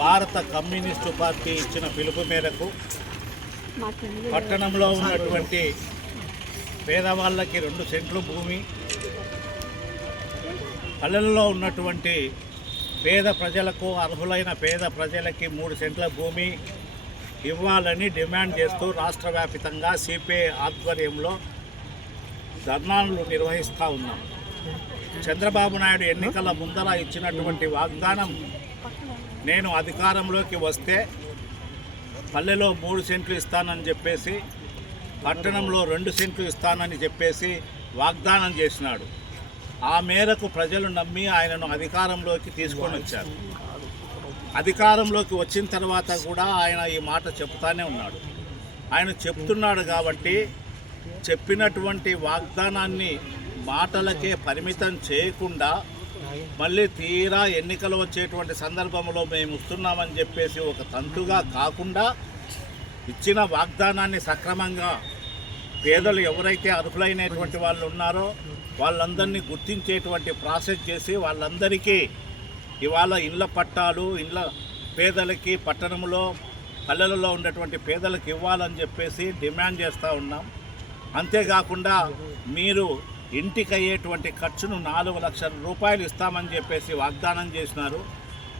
భారత communist party ఇచ్చిన పిలుపు మేరకు పట్టణంలో ఉన్నటువంటి పేదవాళ్ళకి 2 సెంట్లు భూమి, పల్లెల్లో ఉన్నటువంటి పేద ప్రజలకు, అర్హులైన పేద ప్రజలకి 3 సెంట్ల భూమి ఇవ్వాలని డిమాండ్ చేస్తూ రాష్ట్ర వ్యాప్తంగా సిపిఐ ఆధ్వర్యంలో ధర్నాలు నిర్వహిస్తూ ఉన్నాం. చంద్రబాబు నాయుడు ఎన్నికల ముందర ఇచ్చినటువంటి వాగ్దానం, నేను అధికారంలోకి వస్తే పల్లెలో 3 సెంట్లు ఇస్తానని చెప్పేసి, పట్టణంలో 2 సెంట్లు ఇస్తానని చెప్పేసి వాగ్దానం చేసినాడు. ఆ మేరకు ప్రజలు నమ్మి ఆయనను అధికారంలోకి తీసుకొని వచ్చారు. అధికారంలోకి వచ్చిన తర్వాత కూడా ఆయన ఈ మాట చెప్తానే ఉన్నాడు. ఆయన చెప్తున్నాడు కాబట్టి చెప్పినటువంటి వాగ్దానాన్ని మాటలకే పరిమితం చేయకుండా మళ్ళీ తీరా ఎన్నికలు వచ్చేటువంటి సందర్భంలో మేము ఇస్తున్నామని చెప్పేసి ఒక తంతుగా కాకుండా ఇచ్చిన వాగ్దానాన్ని సక్రమంగా పేదలు ఎవరైతే అర్హులైనటువంటి వాళ్ళు ఉన్నారో వాళ్ళందరినీ గుర్తించేటువంటి ప్రాసెస్ చేసి వాళ్ళందరికీ ఇవాళ ఇళ్ళ పట్టాలు, ఇళ్ళ పేదలకి పట్టణంలో పల్లెలలో ఉన్నటువంటి పేదలకు ఇవ్వాలని చెప్పేసి డిమాండ్ చేస్తూ ఉన్నాం. అంతేకాకుండా మీరు ఇంటికి అయ్యేటువంటి ఖర్చును 4 లక్షల రూపాయలు ఇస్తామని చెప్పేసి వాగ్దానం చేసినారు.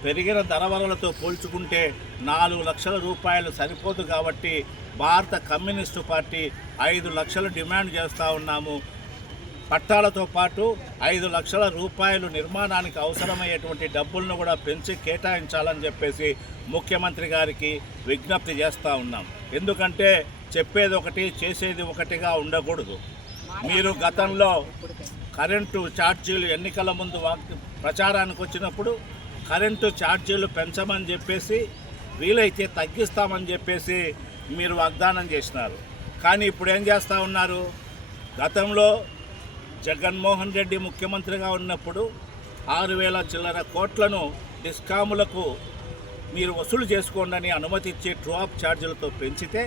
పెరిగిన ధరవరలతో పోల్చుకుంటే 4 లక్షల రూపాయలు సరిపోదు కాబట్టి భారత కమ్యూనిస్టు పార్టీ 5 లక్షలు డిమాండ్ చేస్తూ ఉన్నాము. పట్టాలతో పాటు 5 లక్షల రూపాయలు నిర్మాణానికి అవసరమయ్యేటువంటి డబ్బులను కూడా పెంచి కేటాయించాలని చెప్పేసి ముఖ్యమంత్రి గారికి విజ్ఞప్తి చేస్తూ ఉన్నాం. ఎందుకంటే చెప్పేది ఒకటి, చేసేది ఒకటిగా ఉండకూడదు. మీరు గతంలో కరెంటు ఛార్జీలు ఎన్నికల ముందు ప్రచారానికి వచ్చినప్పుడు కరెంటు ఛార్జీలు పెంచమని చెప్పేసి, వీలైతే తగ్గిస్తామని చెప్పేసి మీరు వాగ్దానం చేసినారు. కానీ ఇప్పుడు ఏం చేస్తూ ఉన్నారు? గతంలో జగన్మోహన్ రెడ్డి ముఖ్యమంత్రిగా ఉన్నప్పుడు 6,000 చిల్లర కోట్లను డిస్కాములకు మీరు వసూలు చేసుకోండి అని అనుమతి ఇచ్చి ట్రూ-అప్ ఛార్జీలతో పెంచితే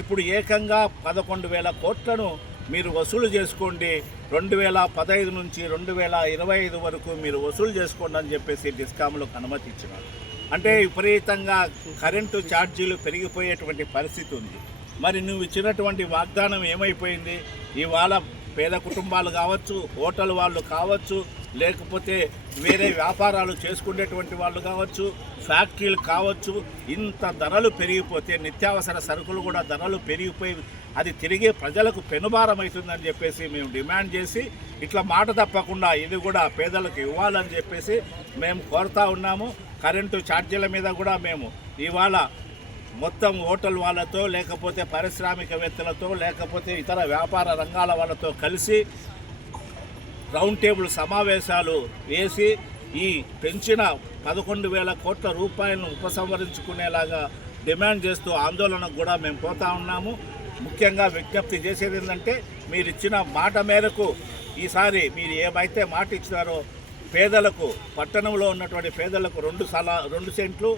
ఇప్పుడు ఏకంగా 11,000 కోట్లను మీరు వసూలు చేసుకోండి, 2015 నుంచి 2025 వరకు మీరు వసూలు చేసుకోండి అని చెప్పేసి డిస్కాములకు అనుమతి ఇచ్చినారు. అంటే విపరీతంగా కరెంటు ఛార్జీలు పెరిగిపోయేటువంటి పరిస్థితి ఉంది. మరి నువ్వు ఇచ్చినటువంటి వాగ్దానం ఏమైపోయింది? ఇవాళ పేద కుటుంబాలు కావచ్చు, హోటల్ వాళ్ళు కావచ్చు, లేకపోతే వేరే వ్యాపారాలు చేసుకునేటువంటి వాళ్ళు కావచ్చు, ఫ్యాక్టరీలు కావచ్చు, ఇంత ధరలు పెరిగిపోతే నిత్యావసర సరుకులు కూడా ధరలు పెరిగిపోయి అది తిరిగి ప్రజలకు పెనుభారం అవుతుందని చెప్పేసి మేము డిమాండ్ చేసి ఇట్లా మాట తప్పకుండా ఇది కూడా పేదలకు ఇవ్వాలని చెప్పేసి మేము కోరుతా ఉన్నాము. కరెంటు ఛార్జీల మీద కూడా మేము ఇవాళ మొత్తం హోటల్ వాళ్ళతో, లేకపోతే పారిశ్రామికవేత్తలతో, లేకపోతే ఇతర వ్యాపార రంగాల వాళ్ళతో కలిసి రౌండ్ టేబుల్ సమావేశాలు వేసి ఈ పెంచిన 11,000 కోట్ల రూపాయలను ఉపసంహరించుకునేలాగా డిమాండ్ చేస్తూ ఆందోళనకు కూడా మేము పోతా ఉన్నాము. ముఖ్యంగా విజ్ఞప్తి చేసేది ఏంటంటే, మీరు ఇచ్చిన మాట మేరకు ఈసారి మీరు ఏమైతే మాట ఇచ్చినారో పేదలకు, పట్టణంలో ఉన్నటువంటి పేదలకు 2 సెంట్లు,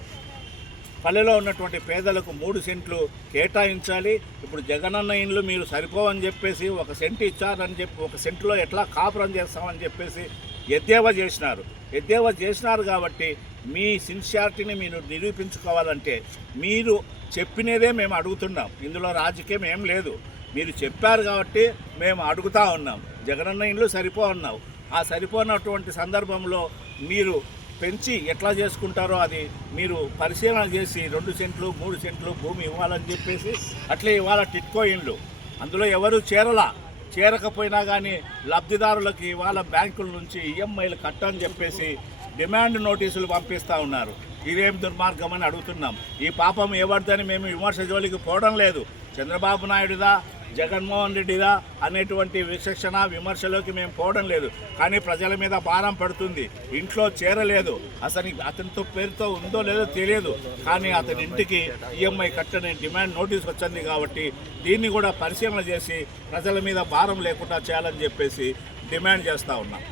పల్లెలో ఉన్నటువంటి పేదలకు 3 సెంట్లు కేటాయించాలి. ఇప్పుడు జగనన్న ఇండ్లు మీరు సరిపోవని చెప్పేసి 1 సెంటు ఇచ్చారని చెప్పి 1 సెంటులో ఎట్లా కాపురం చేస్తామని చెప్పేసి ఎద్దేవా చేసినారు. కాబట్టి మీ సిన్సియారిటీని మీరు నిరూపించుకోవాలంటే మీరు చెప్పినదే మేము అడుగుతున్నాం. ఇందులో రాజకీయం ఏం లేదు. మీరు చెప్పారు కాబట్టి మేము అడుగుతూ ఉన్నాం. జగనన్న ఇండ్లు సరిపోన్నావు. ఆ సరిపోనటువంటి సందర్భంలో మీరు పెంచి ఎట్లా చేసుకుంటారో అది మీరు పరిశీలన చేసి 2 సెంట్లు 3 సెంట్లు భూమి ఇవ్వాలని చెప్పేసి, అట్లే ఇవాళ టిట్కో ఇండ్లు అందులో ఎవరు చేరకపోయినా కానీ లబ్ధిదారులకు ఇవాళ బ్యాంకుల నుంచి ఈఎంఐలు కట్టని చెప్పేసి డిమాండ్ నోటీసులు పంపిస్తూ ఉన్నారు. ఇదేం దుర్మార్గం అని అడుగుతున్నాం. ఈ పాపం ఎవరిదని మేము విమర్శ జోలికి పోవడం లేదు. చంద్రబాబు నాయుడుదా, జగన్మోహన్ రెడ్డిదా అనేటువంటి విమర్శలోకి మేము పోవడం లేదు. కానీ ప్రజల మీద భారం పడుతుంది. ఇంట్లో చేరలేదు, అసలు అతనితో పేరుతో ఉందో లేదో తెలియదు, కానీ అతని ఇంటికి ఈఎంఐ కట్టని డిమాండ్ నోటీస్ వచ్చింది. కాబట్టి దీన్ని కూడా పరిశీలన చేసి ప్రజల మీద భారం లేకుండా చేయాలని చెప్పేసి డిమాండ్ చేస్తూ ఉన్నాం.